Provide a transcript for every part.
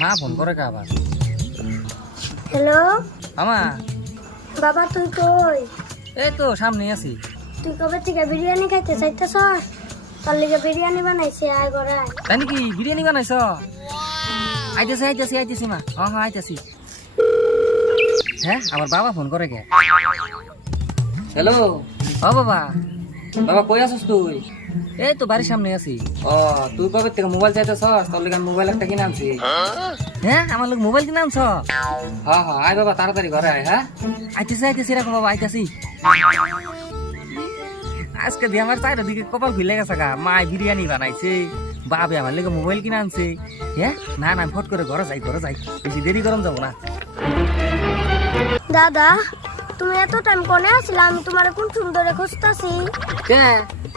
মা ফোন করে কে আবার? হ্যালো আমা, বাবা, তুই কই? এই তো সামনে আছি। তুই কবে থেকে বিরিয়ানি খাইতে চাইতেছস? তোর লিগে বিরিয়ানি বানাইছি, আয় গড়ায়। তাই নাকি? বিরিয়ানি বানাইছ? আইতেছি আইতেছি আইতেছি মা। হ্যাঁ হ্যাঁ আইতেছি। হ্যাঁ, আমার বাবা ফোন করে কে? হ্যালো। ও বাবা, বাবা কই আছিস তুই? এই তো বাড়ির সামনে আছি। ও, তুই কবে থেকে মোবাইল চাইতেছস? তোর লিগে মোবাইল একটা কিনে আনছি। হ্যাঁ, আমার লোক মোবাইল কিনে আনছ? হ্যাঁ হ্যাঁ, আয় বাবা তাড়াতাড়ি ঘরে আয়। হ্যাঁ, আইতেছি আইতেছি, রাখো বাবা, আইতেছি। আজকে দিয়ে আমার চারিদিকে কপাল খুলে গেছে গা। মায় বিরিয়ানি বানাইছে, বাবে আমার লেগে মোবাইল কিনে আনছে। হ্যাঁ, না না, ফট করে ঘরে যাই, ঘরে যাই, বেশি দেরি করম যাবো না। দাদা, তুমি এত টাইম কোনে আসলে? আমি তোমার কোন সুন্দরে খুঁজতাছি। কে?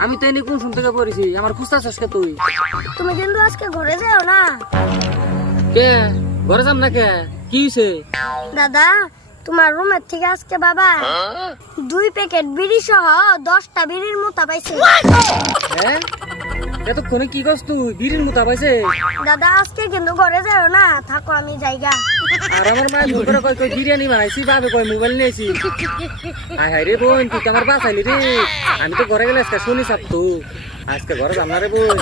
আমি তো এনে কোন শুন থেকে পড়েছি, আমার খুঁজতাছস কে তুই? তুমি কিন্তু আজকে ঘরে যাও না। কে? ঘরে যাম না কে? কি হইছে? দাদা, তোমার রুমের থেকে আজকে বাবা 2 প্যাকেট বিড়ি সহ 10টা বিড়ির মোতা পাইছে। হ্যাঁ, এতক্ষণে কি করছ তুই? বিড়ির মুতা পাইছে? দাদা, আজকে কিন্তু ঘরে যাও না, থাকো, আমি যাইগা। আর আমার মায়ের ফোন করে কই কই বিরিয়ানি বানাইছি, বাবে কই মোবাইল নিয়েছি। আয় হায় রে বোন, তুই তো আমার বাঁচাইলি রে। আমি তো ঘরে গেলে আজকে শুনি সাপ তো, আজকে ঘরে যাম না রে বোন।